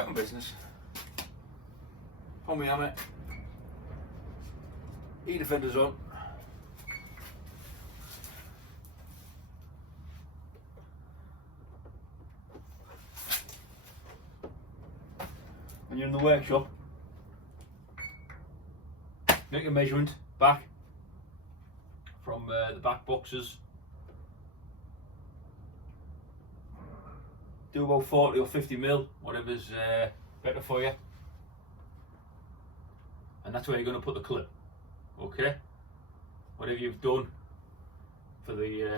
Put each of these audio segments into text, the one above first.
back in business. Pull me hammer. E-defenders on. When you're in the workshop, make a measurement back from the back boxes. Do about 40 or 50 mil, whatever's better for you. And that's where you're going to put the clip. Okay? Whatever you've done for the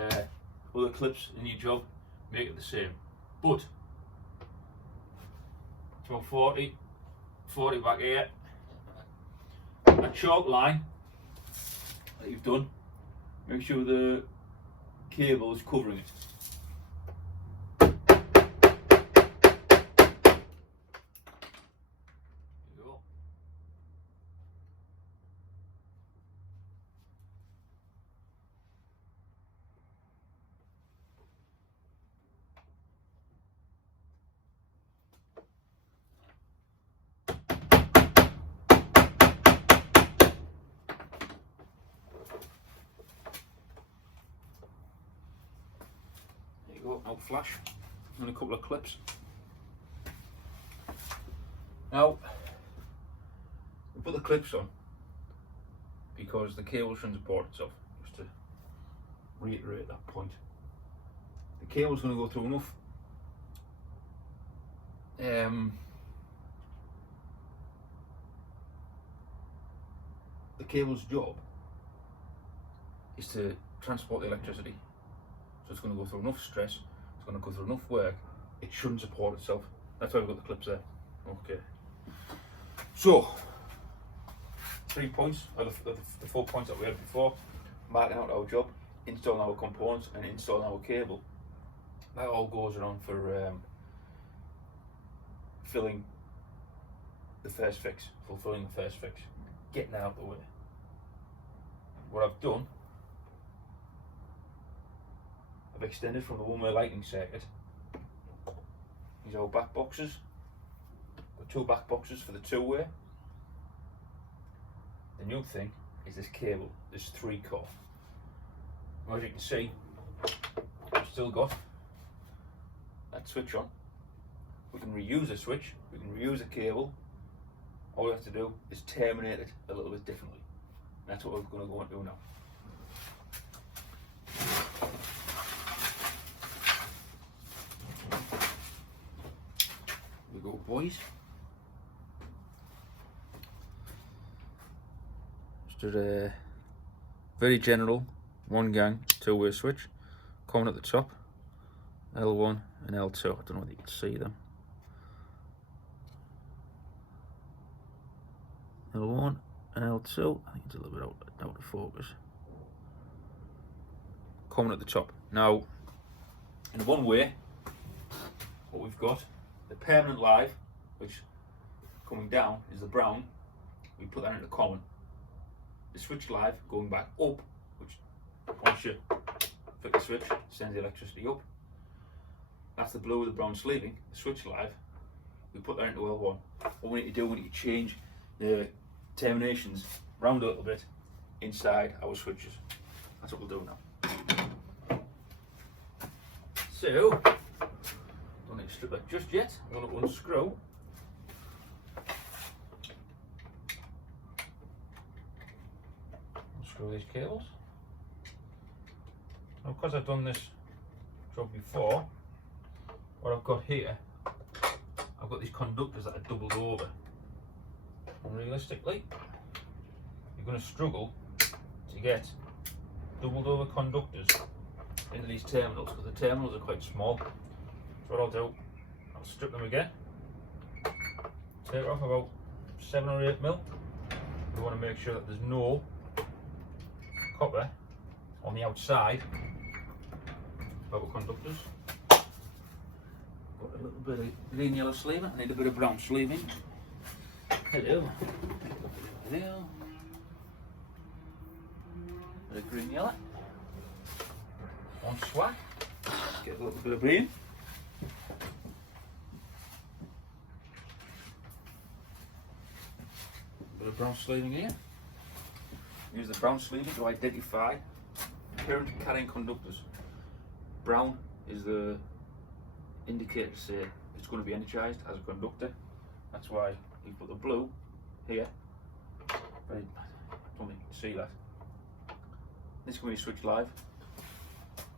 other clips in your job, make it the same. But it's about 40 back here. That chalk line that you've done, make sure the cable is covering it. Now flash and a couple of clips. Now we put the clips on because the cable shouldn't support itself. Just to reiterate that point, the cable's going to go through enough the cable's job is to transport the electricity. So it's going to go through enough stress, it's going to go through enough work, it shouldn't support itself. That's why we've got the clips there. Okay. So, 3 points, or the 4 points that we had before: marking out our job, installing our components, and installing our cable. That all goes around for fulfilling the first fix, getting out of the way. What I've done, I've extended from the one-way lighting circuit. These are our back boxes. Got 2 back boxes for the 2-way. The new thing is this cable, this 3-core. As you can see, I've still got that switch on. We can reuse the switch, we can reuse the cable. All we have to do is terminate it a little bit differently. That's what we're going to go and do now. Here we go, boys. Just a very general 1-gang 2-way switch, common at the top, L1 and L2. I don't know whether you can see them. L1 and L2, I think it's a little bit out of focus. Common at the top. Now, in 1-way, what we've got, the permanent live, which coming down is the brown, we put that into common. The switch live going back up, which once you flick the switch, sends the electricity up. That's the blue with the brown sleeving. The switch live, we put that into L1. What we need to do, we need to change the terminations round a little bit inside our switches. That's what we'll do now. So, don't need to strip that just yet. I'm going to unscrew these cables. Now, because I've done this job before, what I've got here, I've got these conductors that are doubled over. And realistically, you're going to struggle to get doubled over conductors into these terminals because the terminals are quite small. So what I'll do, I'll strip them again, take off about 7 or 8 mil. We want to make sure that there's no copper on the outside of our conductors. Got a little bit of green yellow sleeving, I need a bit of brown sleeving. Hello. Hello. Bit of green yellow. One swag. Get a little bit of green. brown sleeving here. Use the brown sleeving to identify current carrying conductors. Brown is the indicator to say it's going to be energized as a conductor. That's why you put the blue here. But I don't think you can see that. This is going to be switched live.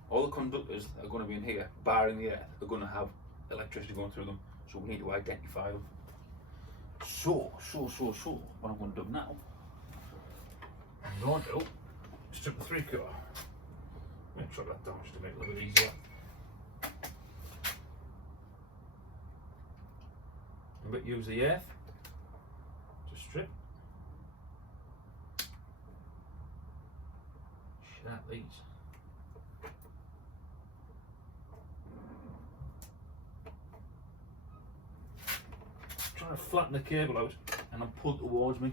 All the conductors that are going to be in here, barring the earth, are going to have electricity going through them. So we need to identify them. So, what I'm going to do now, I'm going to strip the 3/4. Make sure that down just to make it a little bit easier. But use the earth to strip. Sharp these. Trying to flatten the cable out and I'm pulled towards me.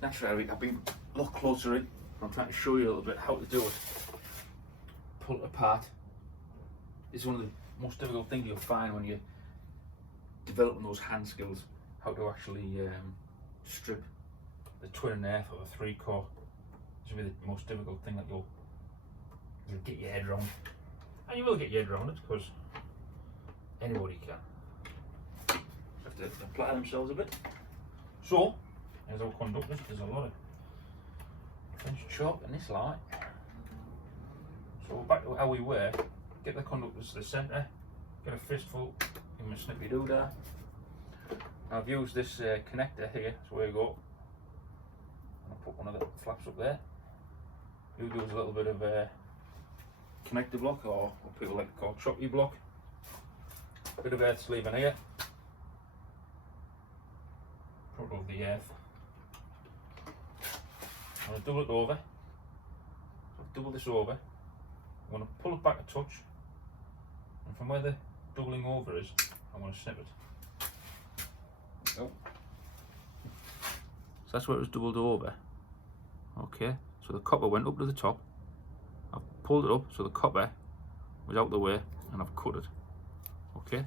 Naturally, I've been a lot closer in. I'm trying to show you a little bit how to do it. Pull it apart. This is one of the most difficult things you'll find when you're developing those hand skills. How to actually strip the 2.5 or the 3/4. This will be the most difficult thing that you'll get your head around. And you will get your head around it because anybody can. Have to apply themselves a bit. So, there's our conductors. There's a lot of French chalk in this light. So back to how we work. Get the conductors to the centre. Get a fistful. Give them a snippy doodah. I've used this connector here. That's where we go. I'll put one of the flaps up there. You use a little bit of connector block, or what people like to call choppy block. Bit of earth sleeve in here. Put over the earth. I'm going to double it over. So double this over. I'm going to pull it back a touch, and from where the doubling over is, I'm going to snip it. Oh. So that's where it was doubled over. Okay, so the copper went up to the top. I've pulled it up so the copper was out the way, and I've cut it. Okay.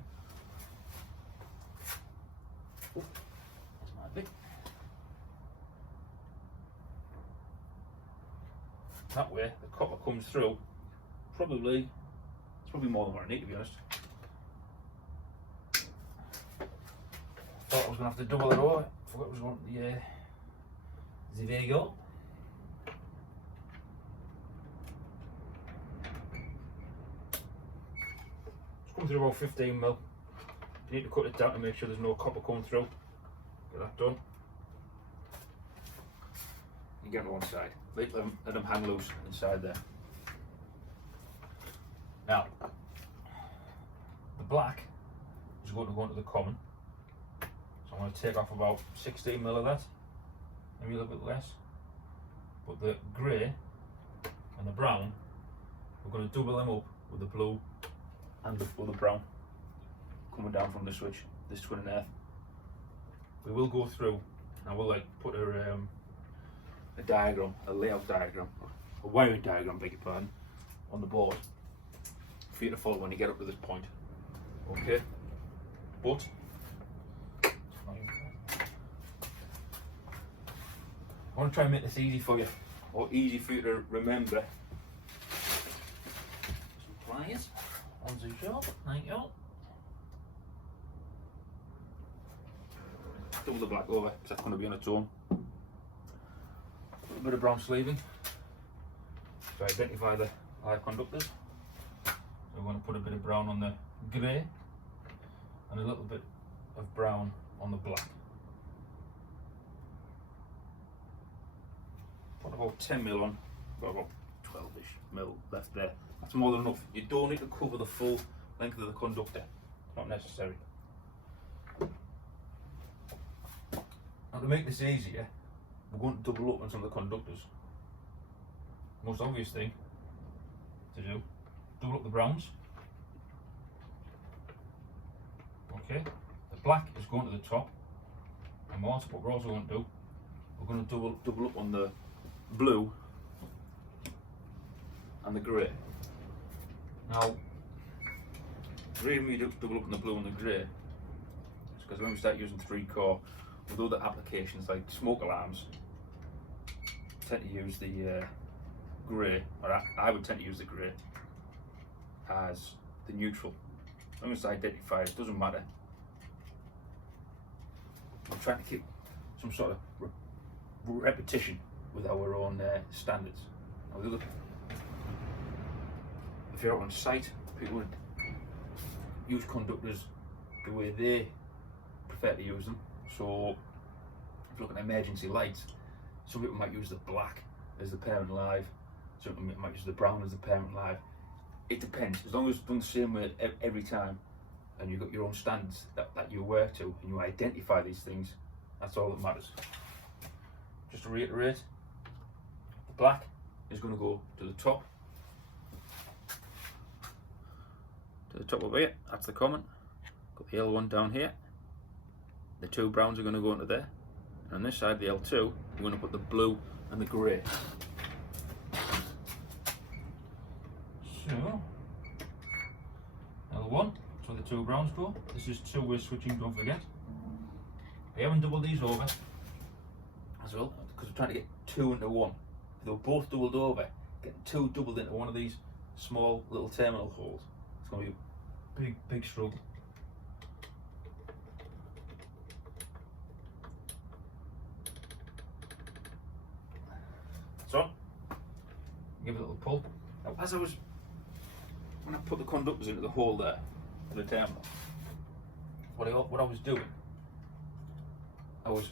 Oh, that's my bit. That way the copper comes through. It's probably more than what I need, to be honest. Thought I was going to have to double it over. Forgot it was going to the Vigo. It's come through about 15 mil. You need to cut it down to make sure there's no copper coming through. Get that done. You get on one side. Let them hang loose inside there. Now, the black is going to go into the common. So I'm going to take off about 16 mil of that, maybe a little bit less. But the grey and the brown, we're going to double them up with the blue and the brown coming down from the switch, this 2.5. We will go through, and I will put a diagram, a layout diagram, a wiring diagram, beg your pardon, on the board for you to follow when you get up to this point. Okay, but I want to try and make this easy for you, or easy for you to remember. Some pliers, one's a job, thank you. Double the black over, because that's going to be on its own. A bit of brown sleeving to identify the live conductors. So we're going to put a bit of brown on the grey and a little bit of brown on the black. Put about 10 mil on, got about 12ish mil left there. That's more than enough. You don't need to cover the full length of the conductor, not necessary. Now to make this easier, we're going to double up on some of the conductors. Most obvious thing to do, double up the browns. Okay, the black is going to the top, and what we're also going to do, we're going to double up on the blue and the grey. Now, the reason we double up on the blue and the grey is because when we start using 3/4, with other applications like smoke alarms, tend to use the grey, or I would tend to use the grey as the neutral. As long as it's identified, it doesn't matter. I'm trying to keep some sort of repetition with our own standards. Now, if you're out on site, people would use conductors the way they prefer to use them. So if you look at emergency lights, some people might use the black as the parent live, some people might use the brown as the parent live. It depends. As long as it's done the same way every time, and you've got your own standards that you work to, and you identify these things, that's all that matters. Just to reiterate, the black is going to go to the top. To the top over here, that's the common. Got the L1 down here. The two browns are going to go into there. And on this side, the L2, we're going to put the blue and the grey. So, L1, that's where the two browns go. This is two-way switching, don't forget. We haven't doubled these over as well, because we're trying to get two into one. If they were both doubled over, getting two doubled into one of these small little terminal holes, it's going to be a big, big struggle. So, give it a little pull. Now, when I put the conductors into the hole there, for the terminal, what I was doing, I was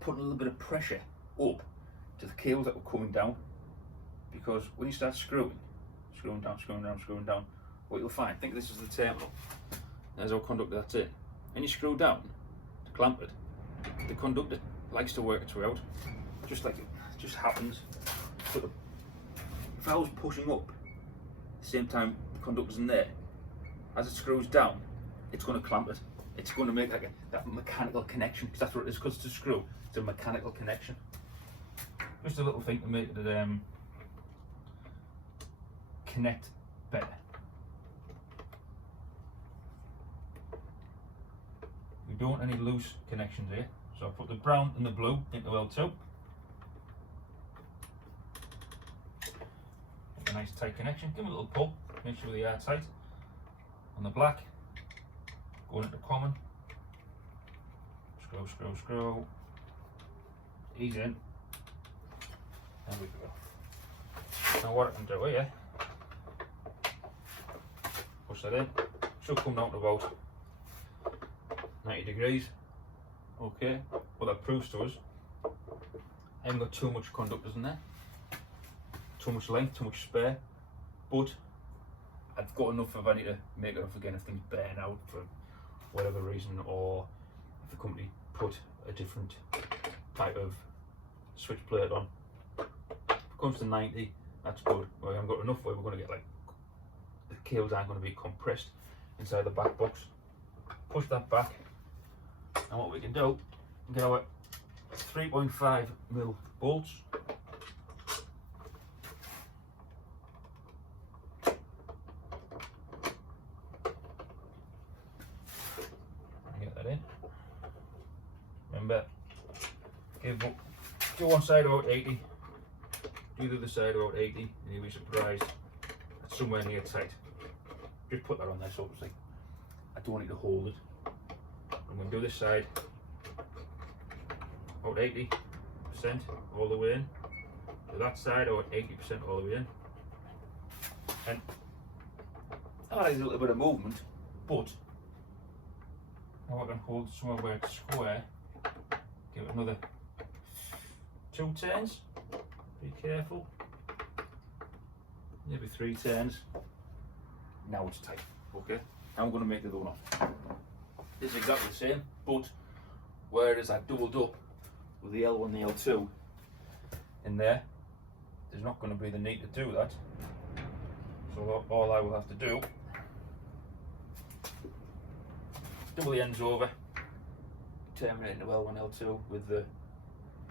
putting a little bit of pressure up to the cables that were coming down, because when you start screwing down, what you'll find, think this is the terminal, there's our conductor that's in, and you screw down to clamp it, the conductor likes to work its way out, just like it just happens. Sort of, if I was pushing up at the same time the conductor's in there, as it screws down, it's going to clamp it. It's going to make like that mechanical connection, because that's what it is, because it's a screw, it's a mechanical connection. Just a little thing to make it connect better. We don't want any loose connections here, so I put the brown and the blue into L2. A nice tight connection, give it a little pull, make sure they are tight. On the black, going into common, screw, ease in, there we go. Now what I can do here, push that in, should come down to about 90 degrees, okay. What that proves to us, I haven't got too much conductors in there, too much length, too much spare, but I've got enough if I need to make it up again if things burn out for whatever reason, or if the company put a different type of switch plate on. If it comes to 90, that's good. Well, I haven't got enough where we're going to get like, the cables aren't going to be compressed inside the back box. Push that back, and what we can do, get our 3.5mm bolts. Remember, do one side about 80, do the other side about 80, and you'll be surprised it's somewhere near tight. Just put that on there, so it's like, I don't need to hold it. I'm going to do this side about 80% all the way in, do that side about 80% all the way in, and that is a little bit of movement, but now I can hold somewhere where it's square. Give it another 2 turns, be careful, maybe 3 turns, now it's tight, okay? Now I'm going to make the other one off. This is exactly the same, but whereas I doubled up with the L1 and the L2 in there, there's not going to be the need to do that, so all I will have to do, double the ends over, terminate into L1, L2 with the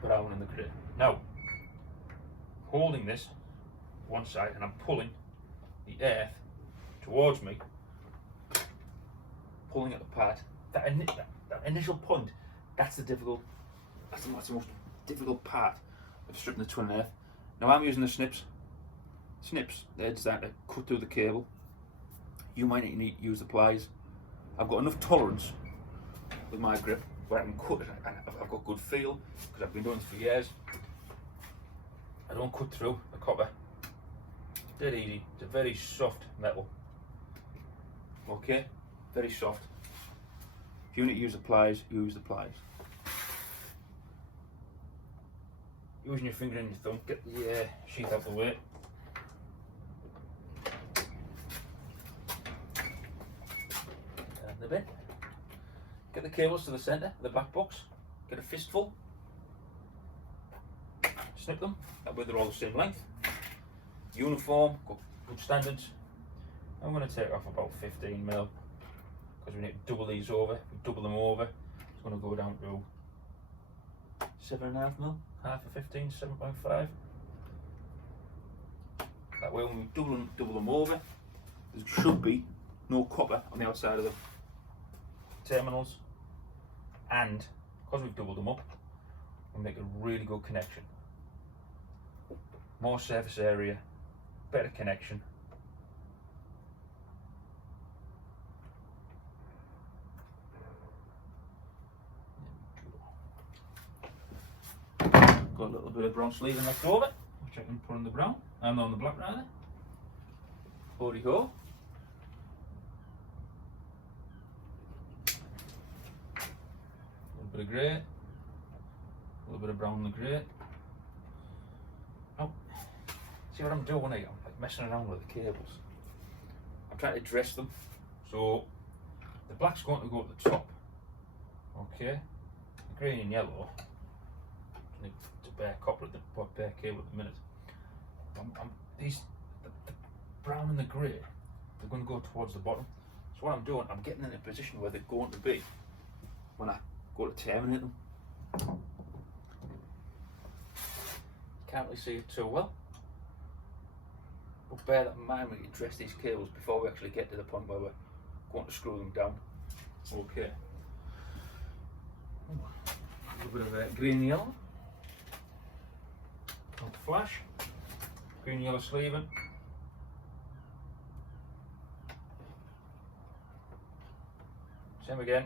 brown and the grey. Now, holding this one side and I'm pulling the earth towards me, pulling it apart. That initial point That's the most difficult part of stripping the twin earth. Now I'm using the snips. Snips, they're designed to cut through the cable. You might need to use the pliers. I've got enough tolerance with my grip where I can cut it, and I've got good feel because I've been doing this for years. I don't cut through the copper. Dead easy. It's a very soft metal. Okay, very soft. If you need to use the pliers, use the pliers. Using your finger and your thumb, get the sheath out of the way. And the bit. Get the cables to the centre, the black box. Get a fistful. Snip them. That way they're all the same length. Uniform, good standards. I'm going to take off about 15 mil because we need to double these over. If we double them over, it's going to go down to 7.5 mil, half of 15, 7.5. That way when we double them over, there should be no copper on the outside of the terminals, and because we've doubled them up, we'll make a really good connection. More surface area, better connection. Got a little bit of brown sleeving left over, which I can put on the brown, and on the black rather. Holy ho. A little bit of grey, a little bit of brown in the grey. Oh, see what I'm doing here? I'm like messing around with the cables. I'm trying to dress them. So the black's going to go at the top. Okay, the green and yellow. It's a bare copper at the bare cable at the minute. The brown and the grey, they're going to go towards the bottom. So what I'm doing, I'm getting in a position where they're going to be when I go to terminate them. Can't really see it too well, but bear that in mind when you dress these cables before we actually get to the point where we're going to screw them down. Okay. A little bit of green and yellow. Not the flash. Green and yellow sleeving. Same again.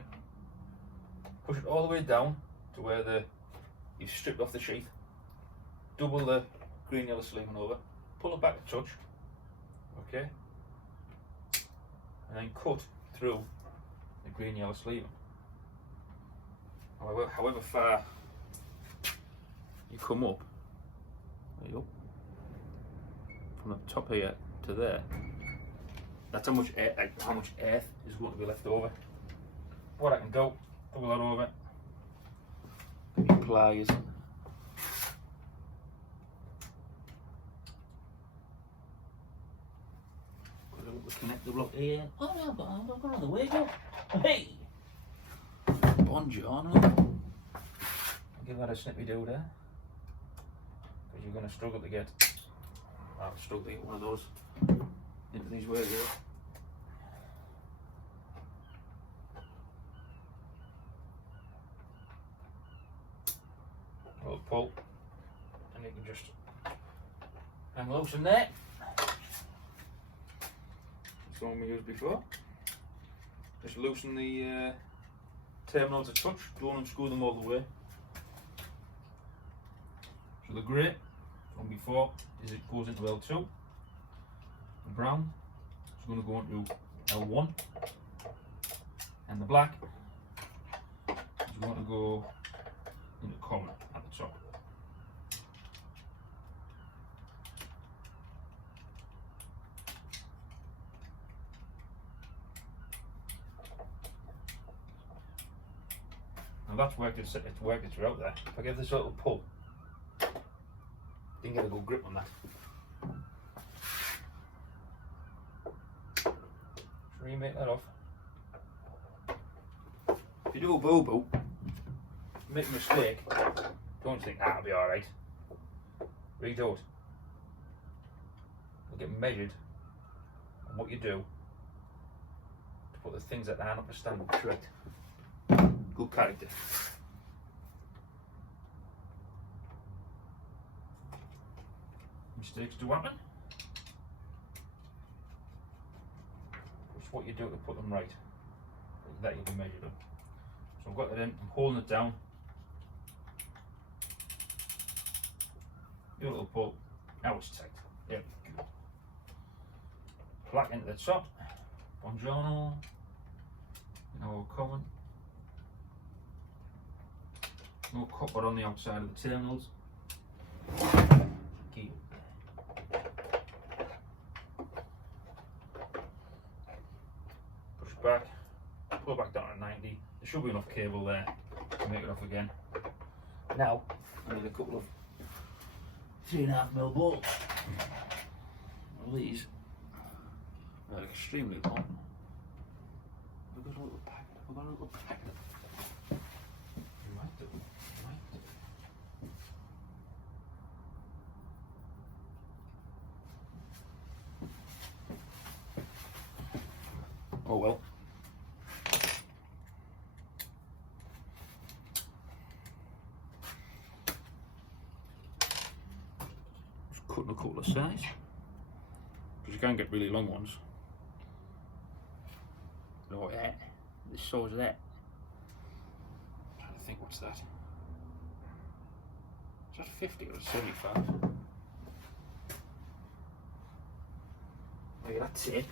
Push it all the way down to where you've stripped off the sheath. Double the green yellow sleeving over. Pull it back a touch. Okay. And then cut through the green yellow sleeving. However far you come up, there you go, from the top here to there, that's how much earth is going to be left over. What I can do, double that over, get your pliers, got a little connector block here. Oh no, I've got another way go. Hey! Buongiorno. Give that a snippy do there, because you're going to struggle to get. I'll struggle to get one of those into these ways here. A little pull, and you can just hang loose in there. That's the one we used before. Just loosen the terminals a touch, don't unscrew them all the way. So the grey from before is it goes into L2. The brown is going to go into L1, and the black is going to go in the common at the top. And that's worked its way out there. If I give this a little pull, didn't get a good grip on that. Should we make that off? If you do a boo-boo, make a mistake, don't think that'll be alright. Redo it. You'll get measured on what you do to put the things that aren't up to standard correct. Good character. mistakes do happen. It's what you do to put them right. That you'll be measured up. So I've got that in, I'm holding it down. Give it a little pull. Now it's tight. There we go. Black into the top. Buongiorno. No common. No copper on the outside of the terminals. Keep. Push it back. Pull back down to 90. There should be enough cable there to make it off again. Now I need a couple of 3.5mm bolts. Well, these are extremely long. We've got a little packet. We've got a little packet. You might do. You might do. Oh well. Just cutting a couple of sides. Because you can get really long ones. Like that. This size of that. I'm trying to think, what's that? Is that a 50 or a 75? Look at that tip.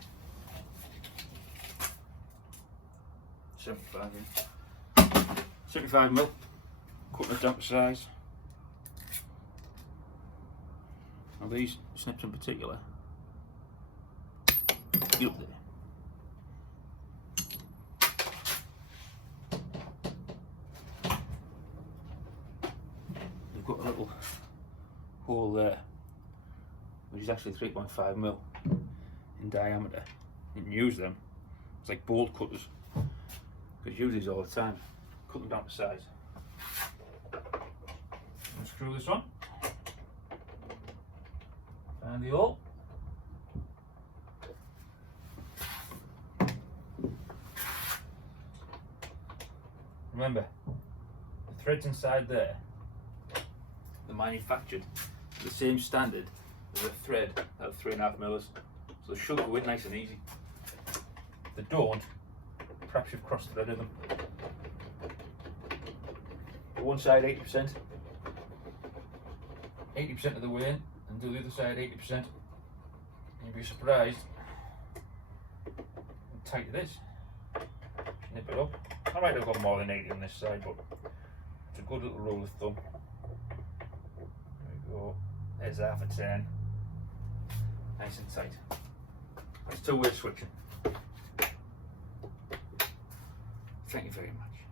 75 in. 75mm. Cutting it down to size. Now these snips in particular. Get up there. You've got a little hole there, which is actually 3.5mm in diameter. You can use them. It's like bolt cutters. Because you use these all the time. Cut them down to size. Unscrew this one. Find the hole. Remember, the threads inside there, they're manufactured to the same standard as a thread at 3.5mm, so they should go in nice and easy. If they don't, perhaps you've cross-threaded them. Do one side 80%, 80% of the way in, and do the other side 80%, and you'll be surprised how tight it is. Nip it up. I might have got more than 80 on this side, but it's a good little rule of thumb. There we go. There's half a turn. Nice and tight. That's two-way switching. Thank you very much.